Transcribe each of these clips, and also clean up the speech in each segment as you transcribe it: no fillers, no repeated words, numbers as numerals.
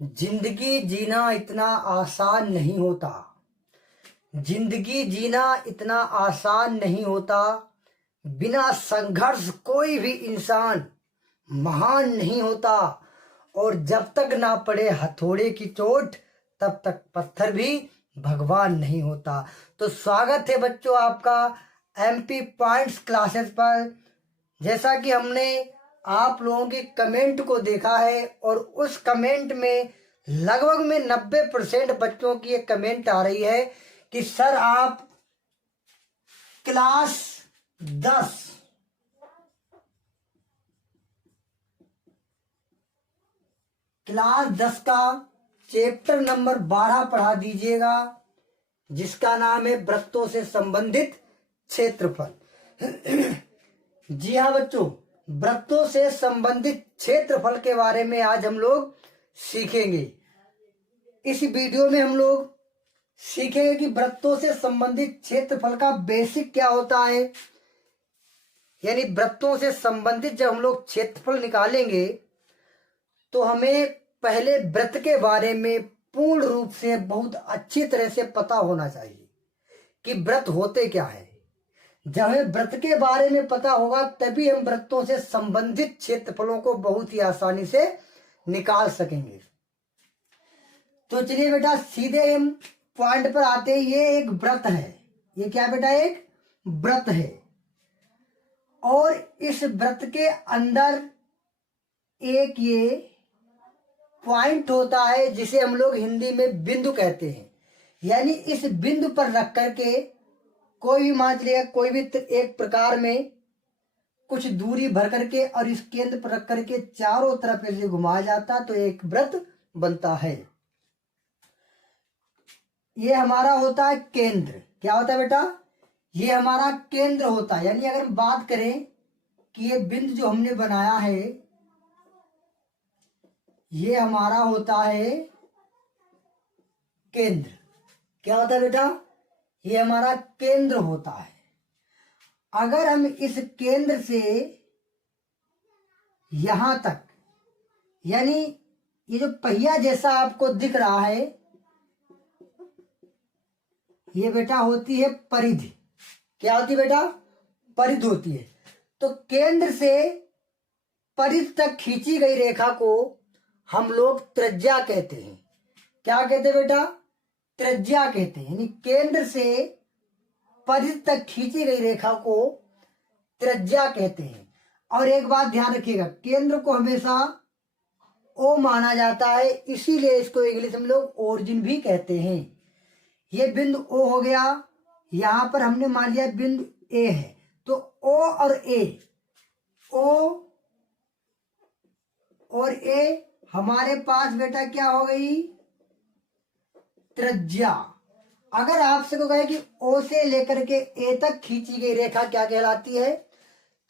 जिंदगी जीना इतना आसान नहीं होता। जिंदगी जीना इतना आसान नहीं होता। बिना संघर्ष कोई भी इंसान महान नहीं होता। और जब तक ना पड़े हथौड़े की चोट तब तक पत्थर भी भगवान नहीं होता। तो स्वागत है बच्चों आपका एमपी पॉइंट्स क्लासेस पर। जैसा कि हमने आप लोगों के कमेंट को देखा है और उस कमेंट में लगभग में 90% बच्चों की एक कमेंट आ रही है कि सर आप क्लास 10 का चैप्टर नंबर 12 पढ़ा दीजिएगा, जिसका नाम है वृत्तों से संबंधित क्षेत्रफल। जी हाँ बच्चों, वृत्तों से संबंधित क्षेत्रफल के बारे में आज हम लोग सीखेंगे। इस वीडियो में हम लोग सीखेंगे कि वृत्तों से संबंधित क्षेत्रफल का बेसिक क्या होता है। यानी वृत्तों से संबंधित जब हम लोग क्षेत्रफल निकालेंगे तो हमें पहले वृत्त के बारे में पूर्ण रूप से बहुत अच्छी तरह से पता होना चाहिए कि वृत्त होते क्या है। जब हमें वृत्त के बारे में पता होगा तभी हम वृत्तों से संबंधित क्षेत्रफलों को बहुत ही आसानी से निकाल सकेंगे। तो चलिए बेटा सीधे हम पॉइंट पर आते हैं। ये एक वृत्त है। ये क्या बेटा, एक वृत्त है। और इस वृत्त के अंदर एक ये पॉइंट होता है जिसे हम लोग हिंदी में बिंदु कहते हैं। यानी इस बिंदु पर रख करके कोई भी मान लिया, कोई भी एक प्रकार में कुछ दूरी भर करके और इस केंद्र पर रख करके चारों तरफ ऐसे घुमाया जाता तो एक वृत्त बनता है। ये हमारा होता है केंद्र। क्या होता है बेटा, ये हमारा केंद्र होता है। यानी अगर हम बात करें कि ये बिंदु जो हमने बनाया है ये हमारा होता है केंद्र। क्या होता है बेटा, ये हमारा केंद्र होता है। अगर हम इस केंद्र से यहां तक, यानी ये जो पहिया जैसा आपको दिख रहा है ये बेटा होती है परिधि। क्या होती है बेटा, परिधि होती है। तो केंद्र से परिधि तक खींची गई रेखा को हम लोग त्रिज्या कहते हैं। क्या कहते हैं बेटा, त्रिज्या कहते हैं। यानी केंद्र से परिधि तक खींची गई रेखा को त्रिज्या कहते हैं। और एक बात ध्यान रखिएगा, केंद्र को हमेशा ओ माना जाता है, इसीलिए इसको इंग्लिश में लोग ओरिजिन भी कहते हैं। ये बिंदु ओ हो गया, यहां पर हमने मान लिया बिंदु ए है। तो ओ और ए, ओ और ए हमारे पास बेटा क्या हो गई, त्रिज्या। अगर आपसे को कहे कि ओ से लेकर के ए तक खींची गई रेखा क्या कहलाती है,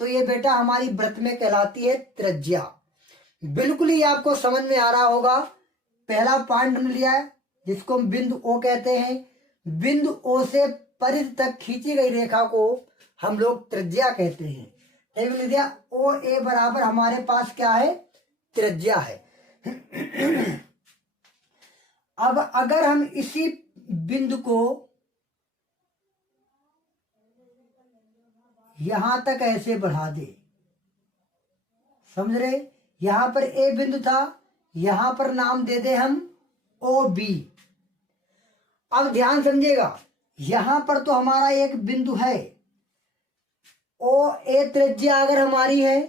तो ये बेटा हमारी वृत्त में कहलाती है त्रिज्या। बिल्कुल ही आपको समझ में आ रहा होगा। पहला पॉइंट हमने लिया है जिसको हम बिंदु ओ कहते हैं। बिंदु ओ से परिधि तक खींची गई रेखा को हम लोग त्रिज्या कहते हैं। ठीक लिख दिया, ओ ए बराबर हमारे पास क्या है, त्रिज्या है। अब अगर हम इसी बिंदु को यहां तक ऐसे बढ़ा दे, समझ रहे, यहां पर ए बिंदु था, यहां पर नाम दे दे हम ओ बी। अब ध्यान समझिएगा, यहां पर तो हमारा एक बिंदु है, ओ ए त्रिज्या अगर हमारी है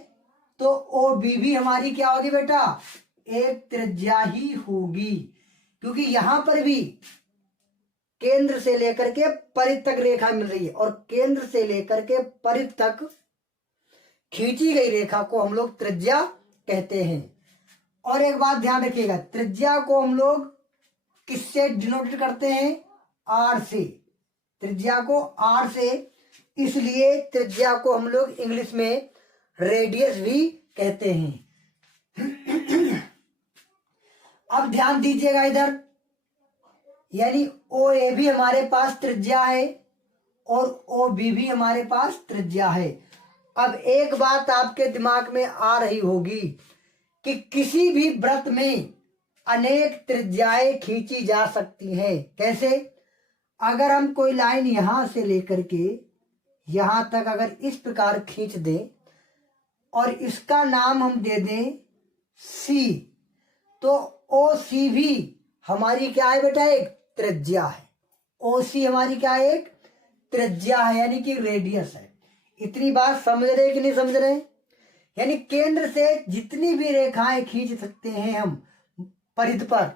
तो ओ बी भी हमारी क्या होगी बेटा, एक त्रिज्या ही होगी। क्योंकि यहां पर भी केंद्र से लेकर के परिधि तक रेखा मिल रही है और केंद्र से लेकर के परिधि तक खींची गई रेखा को हम लोग त्रिज्या कहते हैं। और एक बात ध्यान रखिएगा, त्रिज्या को हम लोग किससे डिनोट करते हैं, आर से। त्रिज्या को आर से, इसलिए त्रिज्या को हम लोग इंग्लिश में रेडियस भी कहते हैं। अब ध्यान दीजिएगा इधर, यानी ओ ए भी हमारे पास त्रिज्या है और ओ बी भी हमारे पास त्रिज्या है। अब एक बात आपके दिमाग में आ रही होगी कि किसी भी वृत्त में अनेक त्रिज्याएं खींची जा सकती हैं। कैसे? अगर हम कोई लाइन यहां से लेकर के यहां तक अगर इस प्रकार खींच दें और इसका नाम हम दे दें सी, तो ओ सी भी हमारी क्या है बेटा? एक त्रिज्या है। ओ सी हमारी क्या है? एक त्रिज्या है, यानी कि रेडियस है। इतनी बात समझ रहे कि नहीं समझ रहे? यानी केंद्र से जितनी भी रेखाएं खींच सकते हैं हम परिध पर,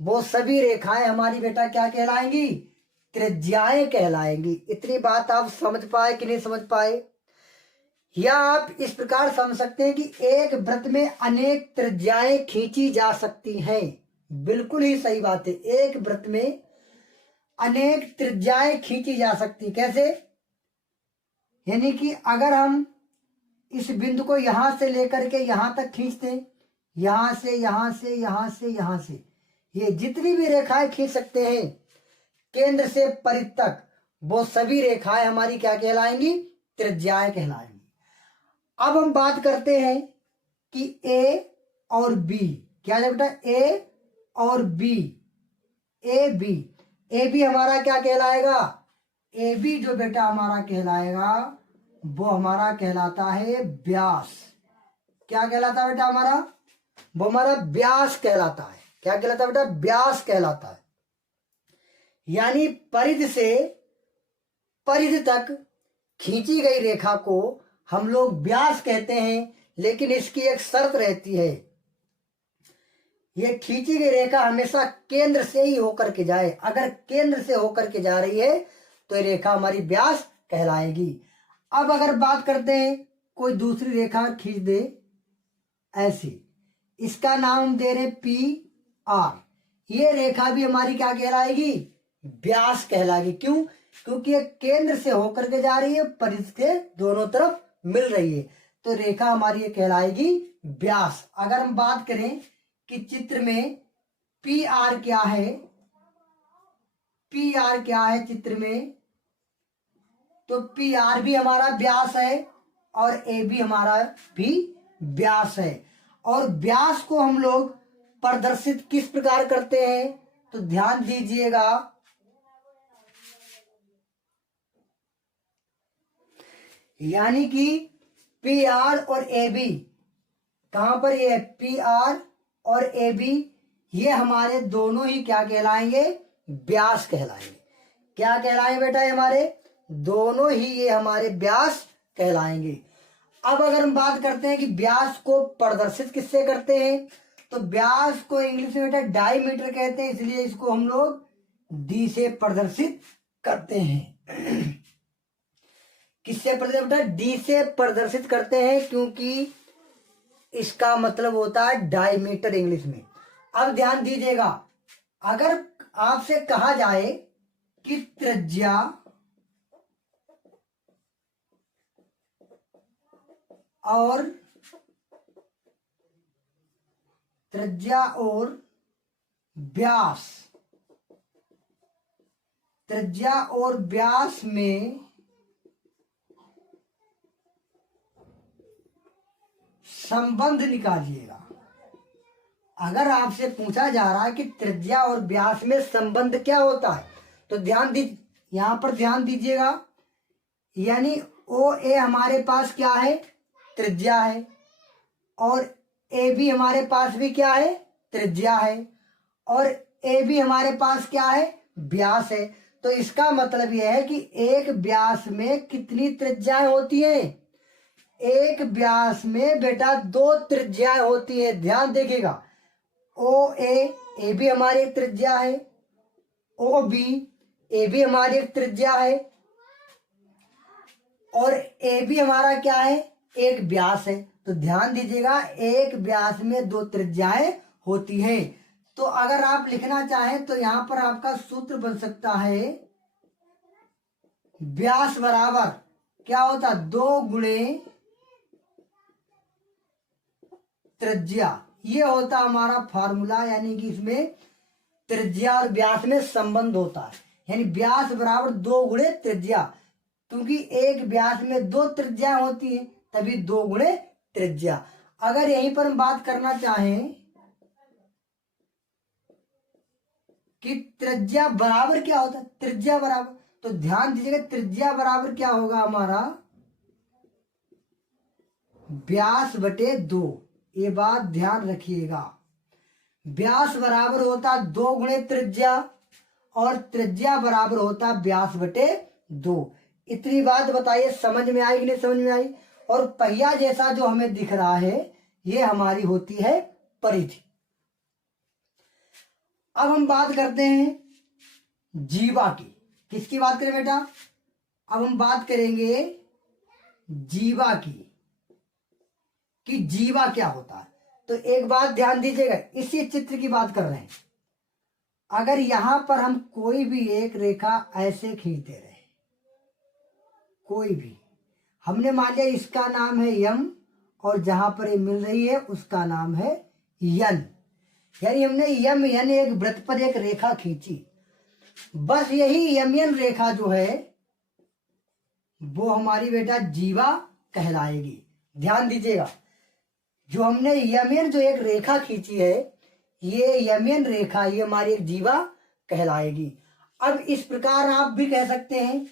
वो सभी रेखाएं हमारी बेटा क्या कहलाएंगी? त्रिज्याएं कहलाएंगी। इतनी बात आप समझ पाए कि नहीं समझ पाए? या आप इस प्रकार समझ सकते हैं कि एक वृत्त में अनेक त्रिज्याएं खींची जा सकती हैं। बिल्कुल ही सही बात है, एक वृत्त में अनेक त्रिज्याएं खींची जा सकती। कैसे? यानी कि अगर हम इस बिंदु को यहां से लेकर के यहां तक खींचते हैं, यहां से यहां से यहां से यहां से, ये जितनी भी रेखाएं खींच सकते हैं केंद्र से परिध तक, वो सभी रेखाएं हमारी क्या कहलाएंगी? त्रिज्याएं कहलाएंगी। अब हम बात करते हैं कि ए और बी क्या है बेटा? ए और बी, ए बी हमारा क्या कहलाएगा? ए बी जो बेटा हमारा कहलाएगा वो हमारा कहलाता है व्यास। क्या कहलाता है बेटा हमारा? वो हमारा व्यास कहलाता है। क्या कहलाता है बेटा? व्यास कहलाता है। यानी परिध से परिध तक खींची गई रेखा को हम लोग व्यास कहते हैं, लेकिन इसकी एक शर्त रहती है, ये खींची गई रेखा हमेशा केंद्र से ही होकर के जाए। अगर केंद्र से होकर के जा रही है तो ये रेखा हमारी व्यास कहलाएगी। अब अगर बात करते हैं, कोई दूसरी रेखा खींच दे ऐसी, इसका नाम दे रहे पी आर, ये रेखा भी हमारी क्या कहलाएगी? व्यास कहलाएगी। क्यों? क्योंकि ये केंद्र से होकर के जा रही है, परिध के दोनों तरफ मिल रही है, तो रेखा हमारी ये कहलाएगी व्यास। अगर हम बात करें कि चित्र में पी आर क्या है, पी आर क्या है चित्र में, तो पी आर भी हमारा व्यास है और ए भी हमारा भी व्यास है। और व्यास को हम लोग प्रदर्शित किस प्रकार करते हैं? तो ध्यान दीजिएगा, यानी कि पी आर और ए बी, कहां पर ये पी आर और ए बी, ये हमारे दोनों ही क्या कहलाएंगे? व्यास कहलाएंगे। क्या कहलाएंगे बेटा? ये हमारे दोनों ही ये हमारे व्यास कहलाएंगे। अब अगर हम बात करते हैं कि व्यास को प्रदर्शित किससे करते हैं, तो व्यास को इंग्लिश में बेटा डायमीटर कहते हैं, इसलिए इसको हम लोग डी से प्रदर्शित करते हैं। किससे प्रदर्शित बेटा? डी से प्रदर्शित करते हैं, क्योंकि इसका मतलब होता है डायमीटर इंग्लिश में। अब ध्यान दीजिएगा, अगर आपसे कहा जाए कि त्रिज्या और व्यास, त्रिज्या और व्यास में संबंध निकालिएगा। अगर आपसे पूछा जा रहा है कि त्रिज्या और व्यास में संबंध क्या होता है, तो यहां पर ध्यान दीजिएगा, यानी ओ ए हमारे पास क्या है? त्रिज्या है, और ए बी हमारे पास भी क्या है? त्रिज्या है, और ए बी हमारे पास क्या है? व्यास है। तो इसका मतलब यह है कि एक व्यास में कितनी त्रिज्याएं होती हैं? एक व्यास में बेटा 2 त्रिज्याएं होती है। ध्यान देखिएगा, ओ ए भी हमारी एक त्रिज्या है, ओ बी ए भी हमारी एक त्रिज्या है, और ए भी हमारा क्या है? एक व्यास है। तो ध्यान दीजिएगा, एक व्यास में 2 त्रिज्याएं होती हैं। तो अगर आप लिखना चाहें तो यहां पर आपका सूत्र बन सकता है, व्यास बराबर क्या होता? 2 गुणे त्रिज्या। ये होता हमारा फॉर्मूला, यानी कि इसमें त्रिज्या और व्यास में संबंध होता है, यानी व्यास बराबर 2 गुणे त्रिज्या। क्योंकि एक व्यास में 2 त्रिज्या होती है, तभी 2 गुणे त्रिज्या। अगर यहीं पर हम बात करना चाहें कि त्रिज्या बराबर क्या होता है, त्रिज्या बराबर, तो ध्यान दीजिएगा त्रिज्या बराबर क्या होगा हमारा, व्यास बटे 2। ये बात ध्यान रखिएगा, व्यास बराबर होता 2 गुणे त्रिज्या और त्रिज्या बराबर होता व्यास बटे 2। इतनी बात बताइए समझ में आई कि नहीं समझ में आई। और पहिया जैसा जो हमें दिख रहा है ये हमारी होती है परिधि। अब हम बात करते हैं जीवा की। किसकी बात करें बेटा, अब हम बात करेंगे जीवा की, कि जीवा क्या होता है। तो एक बात ध्यान दीजिएगा, इसी चित्र की बात कर रहे हैं। अगर यहां पर हम कोई भी एक रेखा ऐसे खींच दे रहे हैं, कोई भी, हमने मान लिया इसका नाम है यम और जहां पर ये मिल रही है उसका नाम है यन, यानी हमने यम यन एक वृत्त पर एक रेखा खींची। बस यही यम यन रेखा जो है वो हमारी बेटा जीवा कहलाएगी। ध्यान दीजिएगा, जो हमने यमन जो एक रेखा खींची है ये यमन रेखा ये हमारी एक जीवा कहलाएगी। अब इस प्रकार आप भी कह सकते हैं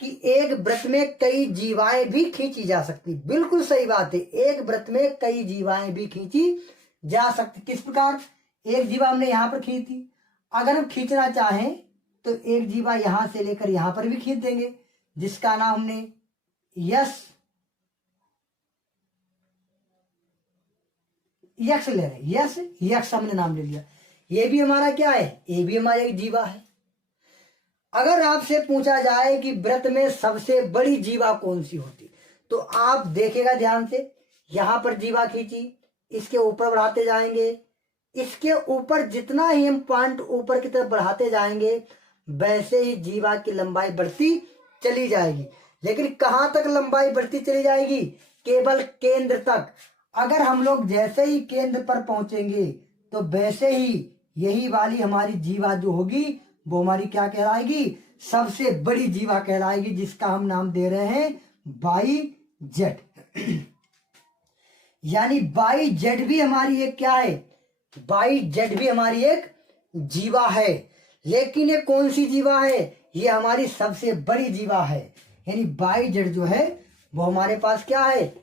कि एक वृत्त में कई जीवाएं भी खींची जा सकती। बिल्कुल सही बात है, एक वृत्त में कई जीवाएं भी खींची जा सकती। किस प्रकार, एक जीवा हमने यहां पर खींची, अगर हम खींचना चाहें तो एक जीवा यहां से लेकर यहां पर भी खींच देंगे, जिसका नाम हमने यक्ष ले रहे, यक्ष हमने नाम ले लिया। ये भी हमारा क्या है, ये भी हमारा एक जीवा है। अगर आपसे पूछा जाए कि वृत्त में सबसे बड़ी जीवा कौन सी होती, तो आप देखेगा ध्यान से, यहां पर जीवा खींची, इसके ऊपर बढ़ाते जाएंगे, इसके ऊपर जितना ही हम पॉइंट ऊपर की तरफ बढ़ाते जाएंगे वैसे ही जीवा की लंबाई बढ़ती चली जाएगी। लेकिन कहां तक लंबाई बढ़ती चली जाएगी, केवल केंद्र तक। अगर हम लोग जैसे ही केंद्र पर पहुंचेंगे तो वैसे ही यही वाली हमारी जीवा जो होगी वो हमारी क्या कहलाएगी, सबसे बड़ी जीवा कहलाएगी, जिसका हम नाम दे रहे हैं बाई जेड। यानी बाई जेड भी हमारी एक क्या है, बाई जेड भी हमारी एक जीवा है। लेकिन ये कौन सी जीवा है, ये हमारी सबसे बड़ी जीवा है। यानी बाई जेड जो है वो हमारे पास क्या है,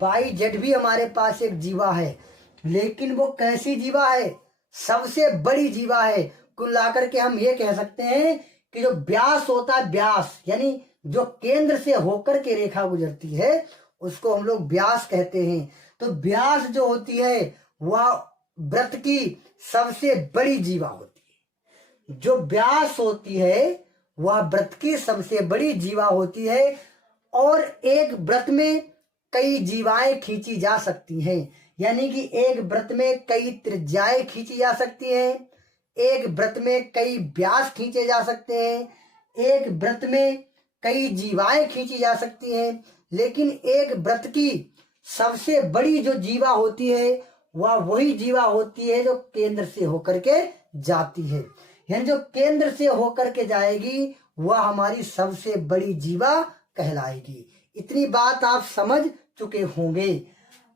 बाई जेड भी हमारे पास एक जीवा है। लेकिन वो कैसी जीवा है, सबसे बड़ी जीवा है। कुल मिलाकर के हम ये कह सकते हैं कि जो व्यास होता है, व्यास यानी जो केंद्र से होकर के रेखा गुजरती है उसको हम लोग व्यास कहते हैं। तो व्यास जो होती है वह वृत्त की सबसे बड़ी जीवा होती है। जो व्यास होती है वह वृत्त की सबसे बड़ी जीवा होती है। और एक वृत्त में कई जीवाएं खींची जा सकती हैं, यानी कि एक वृत्त में कई त्रिज्याएं खींची जा सकती हैं, एक वृत्त में कई व्यास खींचे जा सकते हैं, एक वृत्त में कई जीवाएं खींची जा सकती हैं। लेकिन एक वृत्त की सबसे बड़ी जो जीवा होती है वह वही जीवा होती है जो केंद्र से होकर के जाती है। यानी जो केंद्र से होकर के जाएगी वह हमारी सबसे बड़ी जीवा कहलाएगी। इतनी बात आप समझ चुके होंगे।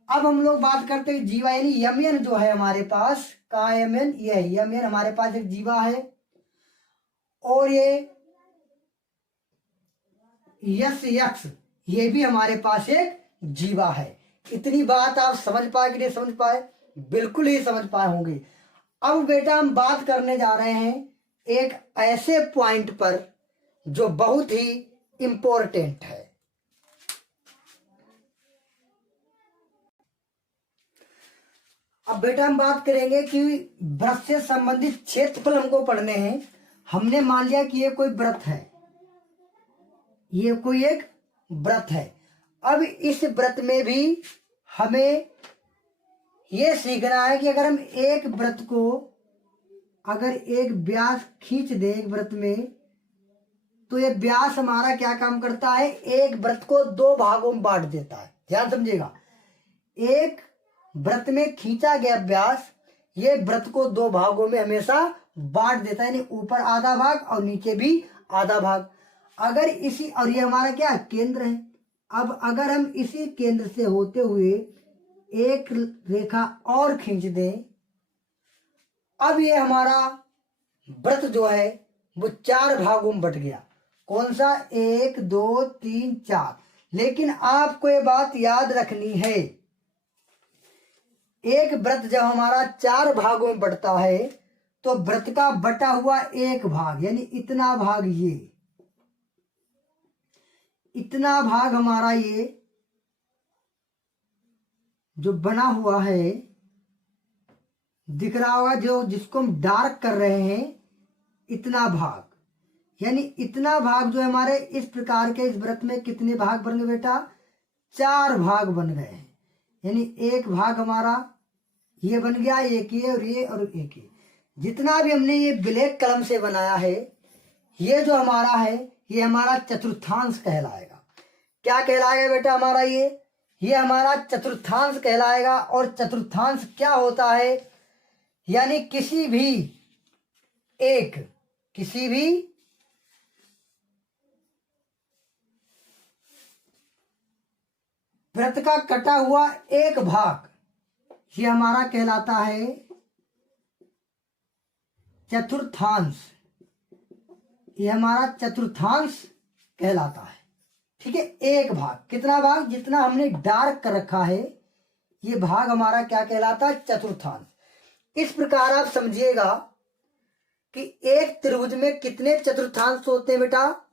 अब हम लोग बात करते हैं जीवा, यानी यमन जो है हमारे पास, कहाँ यमन, ये यमन हमारे पास एक जीवा है। और ये यक्ष ये भी हमारे पास एक जीवा है। इतनी बात आप समझ पाए कि नहीं समझ पाए, बिल्कुल ही समझ पाए होंगे। अब बेटा हम बात करने जा रहे हैं एक ऐसे पॉइंट पर जो बहुत ही इंपॉर्टेंट है। अब बेटा हम बात करेंगे कि वृत्त से संबंधित क्षेत्रफल हमको पढ़ने हैं। हमने मान लिया कि ये कोई वृत्त है, ये कोई एक वृत्त है। अब इस वृत्त में भी हमें ये सीखना है कि अगर हम एक वृत्त को अगर एक व्यास खींच दे एक वृत्त में, तो ये व्यास हमारा क्या काम करता है, एक वृत्त को 2 भागों में बांट देता है। ध्यान समझिएगा, एक वृत्त में खींचा गया व्यास ये वृत्त को 2 भागों में हमेशा बांट देता है, यानी ऊपर आधा भाग और नीचे भी आधा भाग। अगर इसी, और ये हमारा क्या केंद्र है। अब अगर हम इसी केंद्र से होते हुए एक रेखा और खींच दें, अब ये हमारा वृत्त जो है वो 4 भागों में बट गया। कौन सा? 1 2 3 4। लेकिन आपको ये बात याद रखनी है, एक वृत्त जब हमारा 4 भागों में बढ़ता है तो वृत्त का बटा हुआ एक भाग, यानी इतना भाग, ये इतना भाग हमारा ये जो बना हुआ है दिख रहा होगा, जो जिसको हम डार्क कर रहे हैं, इतना भाग, यानी इतना भाग जो हमारे इस प्रकार के इस वृत्त में कितने भाग बन गए बेटा? 4 भाग बन गए हैं। यानी एक भाग हमारा ये बन गया, एक ये और ये और एक ये। जितना भी हमने ये ब्लैक कलम से बनाया है, ये जो हमारा है ये हमारा चतुर्थांश कहलाएगा। क्या कहलाएगा बेटा हमारा? ये हमारा चतुर्थांश कहलाएगा। और चतुर्थांश क्या होता है? यानी किसी भी वृत्त का कटा हुआ एक भाग, ये हमारा कहलाता है चतुर्थांश। ये हमारा चतुर्थांश कहलाता है। ठीक है, एक भाग, कितना भाग? जितना हमने डार्क कर रखा है ये भाग हमारा क्या कहलाता है? चतुर्थांश। इस प्रकार आप समझिएगा कि एक त्रिभुज में कितने चतुर्थांश होते हैं बेटा?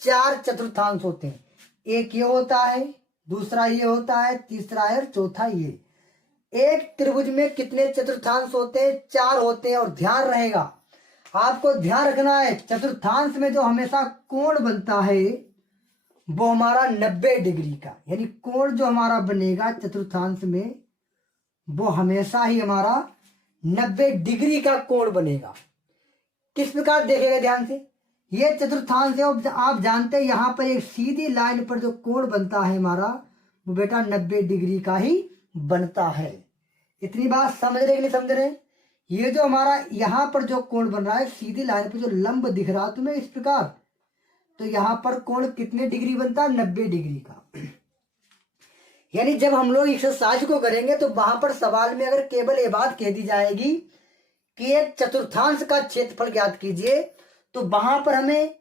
4 चतुर्थांश होते हैं। एक ये होता है, दूसरा ये होता है, तीसरा है और चौथा ये। एक त्रिभुज में कितने चतुर्थांश होते हैं? 4 होते हैं। और ध्यान रहेगा, आपको ध्यान रखना है, चतुर्थांश में जो हमेशा कोण बनता है वो हमारा 90 डिग्री का, यानी कोण जो हमारा बनेगा चतुर्थांश में वो हमेशा ही हमारा 90 डिग्री का कोण बनेगा। किस प्रकार देखेगा ध्यान से? ये चतुर्थांश है, आप जानते हैं यहाँ पर एक सीधी लाइन पर जो कोण बनता है हमारा वो बेटा 90 डिग्री का ही बनता है। इतनी बात समझ रहे कि नहीं समझ रहे? ये जो हमारा यहाँ पर जो कोण बन रहा है सीधी लाइन पर जो लंब दिख रहा तुम्हें इस प्रकार, तो यहाँ पर कोण कितने डिग्री बनता है? 90 डिग्री का। यानी जब हम लोग एक्सरसाइज को करेंगे तो वहां पर सवाल में अगर केवल ये बात कह दी जाएगी कि एक चतुर्थांश का क्षेत्रफल ज्ञात कीजिए, तो वहां पर हमें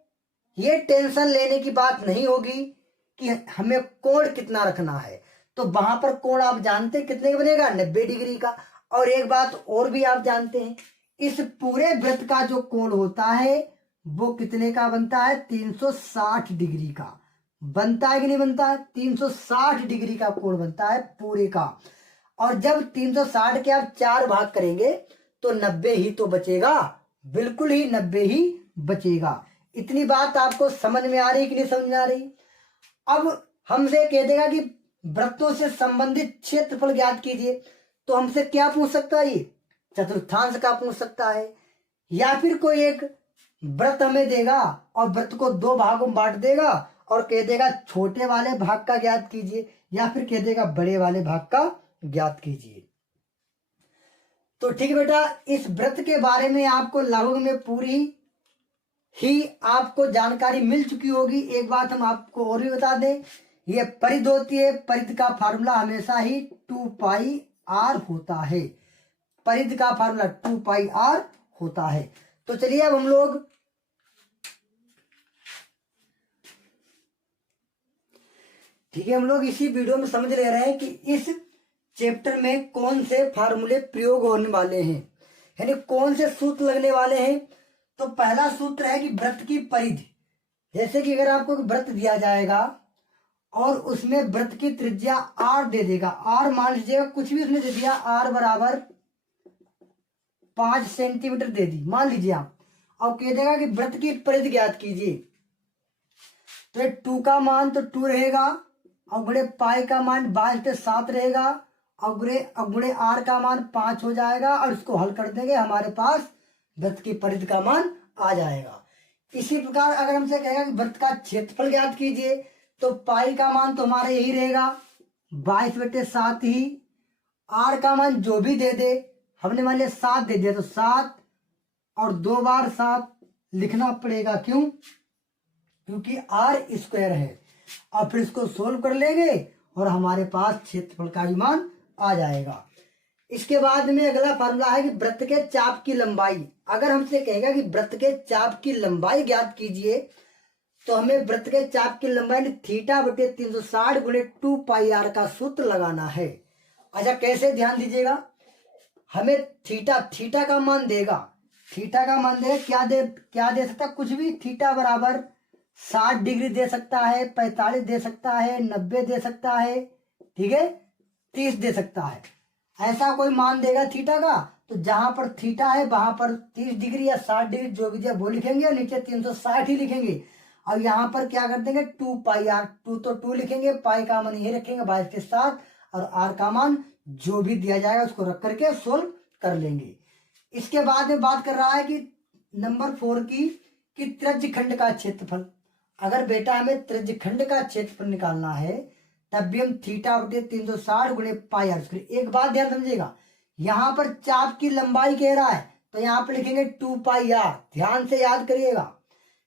ये टेंशन लेने की बात नहीं होगी कि हमें कोण कितना रखना है। तो वहां पर कोण आप जानते हैं कितने का बनेगा? 90 डिग्री का। और एक बात और भी आप जानते हैं, इस पूरे वृत्त का जो कोण होता है वो कितने का बनता है? 360 डिग्री का बनता है कि नहीं बनता है? 360 डिग्री का कोण बनता है पूरे का। और जब 360 के आप 4 भाग करेंगे तो 90 ही तो बचेगा, बिल्कुल ही 90 ही बचेगा। इतनी बात आपको समझ में आ रही कि नहीं समझ में आ रही? अब हमसे कह देगा कि वृत्तों से संबंधित क्षेत्रफल ज्ञात कीजिए, तो हमसे क्या पूछ सकता है? ये चतुर्थांश का पूछ सकता है। या फिर कोई एक वृत्त हमें देगा और वृत्त को 2 भागों में बांट देगा और कह देगा छोटे वाले भाग का ज्ञात कीजिए, या फिर कह देगा बड़े वाले भाग का ज्ञात कीजिए। तो ठीक है बेटा, इस वृत्त के बारे में आपको लगभग में पूरी ही आपको जानकारी मिल चुकी होगी। एक बात हम आपको और भी बता दें, ये परिधि होती है, परिधि का फार्मूला हमेशा ही 2πr होता है। परिधि का फार्मूला 2πr होता है। तो चलिए अब हम लोग ठीक है, हम लोग इसी वीडियो में समझ ले रहे हैं कि इस चैप्टर में कौन से फार्मूले प्रयोग होने वाले हैं, यानी कौन से सूत्र लगने वाले हैं। तो पहला सूत्र है कि वृत्त की परिधि। जैसे कि अगर आपको वृत्त दिया जाएगा और उसमें वृत्त की त्रिज्या r दे देगा, r मान लीजिएगा कुछ भी उसने दे दिया, r बराबर 5 सेंटीमीटर दे दी मान लीजिए आप, और कह देगा कि वृत्त की परिधि ज्ञात कीजिए। तो 2 का मान तो 2 रहेगा, और गुणे पाई का मान 22/7 रहेगा, और गुणे r का मान 5 हो जाएगा, और इसको हल कर देंगे हमारे पास वृत्त की परिधि का मान आ जाएगा। इसी प्रकार अगर हमसे कहेगा कि वृत्त का क्षेत्रफल ज्ञात कीजिए, तो पाई का मान तो हमारे यही रहेगा 22/7 ही, r का मान जो भी दे दे, हमने मान लिया 7 दे दिया तो 7, और 2 बार 7 लिखना पड़ेगा। क्यों? क्योंकि r² है। और फिर इसको सोल्व कर लेंगे और हमारे पास क्षेत्रफल का मान आ जाएगा। इसके बाद में अगला फार्मूला है कि वृत्त के चाप की लंबाई। अगर हमसे कहेगा कि वृत्त के चाप की लंबाई ज्ञात कीजिए, तो हमें वृत्त के चाप की लंबाई थीटा बटे 360 गुणे 2 पाई आर का सूत्र लगाना है। अच्छा, कैसे, ध्यान दीजिएगा। हमें थीटा का मान देगा, क्या दे सकता, कुछ भी। थीटा बराबर 60 डिग्री दे सकता है, 45 दे सकता है, 90 दे सकता है, ठीक है, 30 दे सकता है। ऐसा कोई मान देगा थीटा का, तो जहां पर थीटा है वहां पर 30 डिग्री या 60 डिग्री जो भी दिया वो लिखेंगे और नीचे 360 ही लिखेंगे। और यहाँ पर क्या कर देंगे 2 पाई आर, 2 तो 2 लिखेंगे, पाई का मान ये रखेंगे 22 के साथ, और आर का मान जो भी दिया जाएगा उसको रख करके सोल्व कर लेंगे। इसके बाद में बात कर रहा है कि नंबर 4 की, कि त्रिज्यखंड का क्षेत्रफल। अगर बेटा हमें त्रिज्यखंड का क्षेत्रफल निकालना है, तब भी हम थीटा बटे 360 गुणे पाई आर स्क्वायर। एक बात ध्यान समझिएगा, यहाँ पर चाप की लंबाई कह रहा है तो यहाँ पर लिखेंगे 2 पाई आर। ध्यान से याद करिएगा,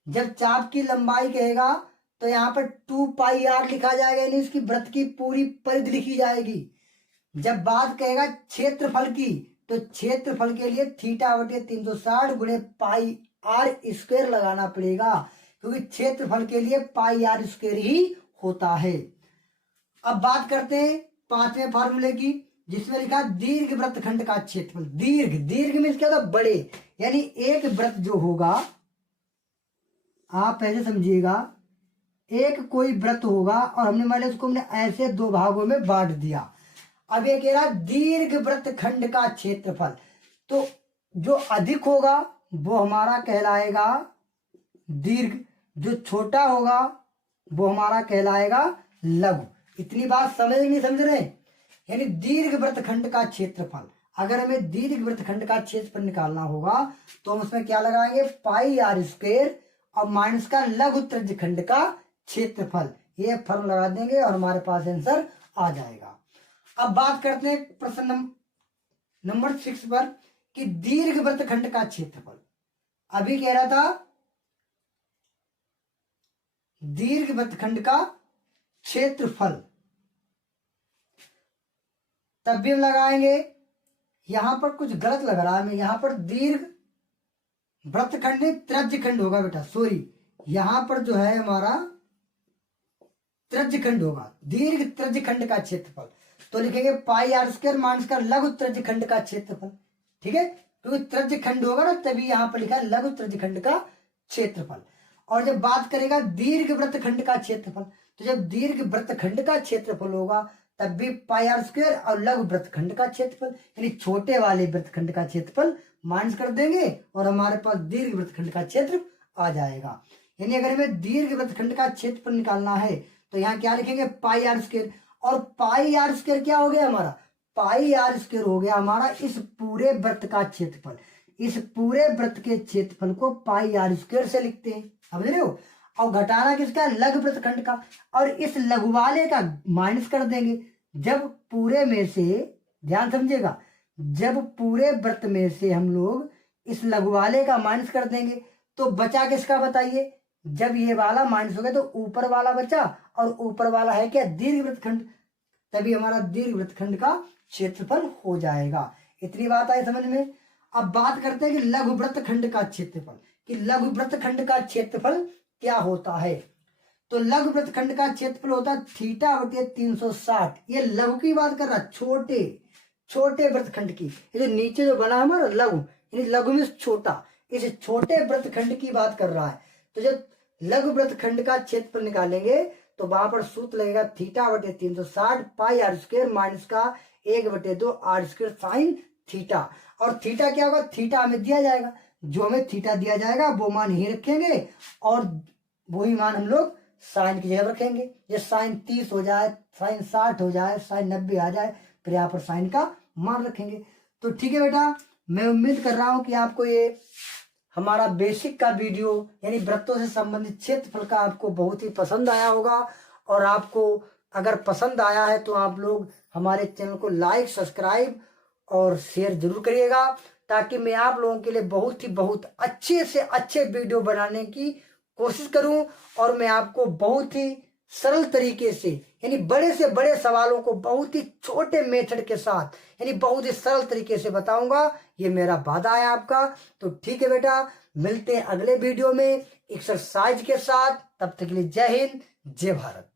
जब चाप की लंबाई कहेगा तो यहाँ पर 2 पाई आर लिखा जाएगा, यानी इसकी वृत्त की पूरी परिधि लिखी जाएगी। जब बात कहेगा क्षेत्रफल की, तो क्षेत्रफल के लिए थीटा बटे 360 गुणे पाई आर स्क्वायर लगाना पड़ेगा, क्योंकि क्षेत्रफल के लिए पाई आर स्क्वायर ही होता है। अब बात करते हैं 5वें फार्मूले की, जिसमें लिखा दीर्घ वृत्तखंड का क्षेत्रफल। दीर्घ मीन्स क्या होता, बड़े, यानी एक वृत्त जो होगा, आप पहले समझिएगा, एक कोई वृत्त होगा और हमने मान लिया उसको हमने ऐसे 2 भागों में बांट दिया। अब ये कह रहा दीर्घ वृत्तखंड का क्षेत्रफल, तो जो अधिक होगा वो हमारा कहलाएगा दीर्घ, जो छोटा होगा वो हमारा कहलाएगा लघु। इतनी बात समझ नहीं समझ रहे? यानी दीर्घ वृत्तखंड का क्षेत्रफल, अगर हमें दीर्घ वृत्तखंड का क्षेत्रफल निकालना होगा तो हम उसमें क्या लगाएंगे, पाई आर स्क्वायर और माइनस का लघु त्रिज्यखंड का क्षेत्रफल, ये फॉर्मूला लगा देंगे और हमारे पास आंसर आ जाएगा। अब बात करते हैं प्रश्न नंबर 6 पर, कि दीर्घ वृत्तखंड का क्षेत्रफल। अभी कह रहा था दीर्घ वृत्तखंड का क्षेत्रफल, तब भी हम लगाएंगे। यहां पर कुछ गलत लग रहा है हमें, यहां पर दीर्घ वृत्तखंड नहीं त्रिज्यखंड होगा बेटा, सॉरी, यहां पर जो है हमारा त्रिज्यखंड होगा, दीर्घ त्रिज्यखंड का क्षेत्रफल। तो लिखेंगे पाई आर स्क्वायर माइनस का लघु त्रिज्यखंड का क्षेत्रफल, ठीक है, क्योंकि त्रिज्यखंड होगा ना, तभी यहां पर लिखा है लघु त्रिज्यखंड का क्षेत्रफल। और जब बात करेगा दीर्घ वृत्तखंड का क्षेत्रफल, तो जब दीर्घ वृत्तखंड का क्षेत्रफल होगा तब भी पाई आर स्क्वायर और लघु वृत्तखंड का क्षेत्रफल, यानी छोटे वाले वृत्तखंड का क्षेत्रफल माइनस कर देंगे और हमारे पास दीर्घ वृत्तखंड का क्षेत्र आ जाएगा। यानी अगर हमें दीर्घ वृत्तखंड का क्षेत्रफल निकालना है तो यहाँ क्या लिखेंगे, पाई आर स्क्वायर। और पाई आर स्क्वायर क्या हो गया हमारा, पाई आर स्क्वायर हो गया हमारा इस पूरे वृत्त का क्षेत्रफल। इस पूरे वृत्त के क्षेत्रफल को पाई आर स्क्वायर से लिखते हैं, समझ रहे हो। और घटाना किसका, लघु वृत्तखंड का, और इस लघु वाले का माइनस कर देंगे। जब पूरे में से, ध्यान समझिएगा, जब पूरे वृत्त में से हम लोग इस लघु वाले का माइनस कर देंगे तो बचा किसका बताइए, जब ये वाला माइनस हो गया तो ऊपर वाला बचा, और ऊपर वाला है क्या, दीर्घ वृत्तखंड, तभी हमारा दीर्घ वृत्तखंड का क्षेत्रफल हो जाएगा। इतनी बात आई समझ में। अब बात करते हैं कि लघु वृत्तखंड का क्षेत्रफल, कि लघु वृत्तखंड का क्षेत्रफल क्या होता है। तो लघु वृत्तखंड का क्षेत्रफल होता है थीटा बटे 360। ये लघु की बात कर रहा है, छोटे वृत्तखंड की। ये जो नीचे जो बना हमारा लघु, यानी लघु में छोटा, इस छोटे वृत्तखंड की बात कर रहा है। तो जब लघु वृत्तखंड का क्षेत्रफल निकालेंगे तो वहां पर सूत्र लगेगा थीटा बटे 360 पाई आर स्क्वायर माइनस का 1/2 आर स्क्वायर साइन थीटा। और थीटा क्या होगा, थीटा हमें दिया जाएगा, जो हमें थीटा दिया जाएगा वो मान ही रखेंगे और वही मान हम लोग साइन की जगह रखेंगे। ये साइन 30 हो जाए, साइन 60 हो जाए, साइन 90 आ जाए, फिर यहाँ पर साइन का मान रखेंगे। तो ठीक है बेटा, मैं उम्मीद कर रहा हूं कि आपको ये हमारा बेसिक का वीडियो यानी वृत्तों से संबंधित क्षेत्रफल का आपको बहुत ही पसंद आया होगा। और आपको अगर पसंद आया है तो आप लोग हमारे चैनल को लाइक, सब्सक्राइब और शेयर जरूर करिएगा, ताकि मैं आप लोगों के लिए बहुत अच्छे से अच्छे वीडियो बनाने की कोशिश करूं और मैं आपको बहुत ही सरल तरीके से, यानी बड़े से बड़े सवालों को बहुत ही छोटे मेथड के साथ, यानी बहुत ही सरल तरीके से बताऊंगा, ये मेरा वादा है आपका। तो ठीक है बेटा, मिलते हैं अगले वीडियो में एक्सरसाइज के साथ। तब तक के लिए जय हिंद, जय भारत।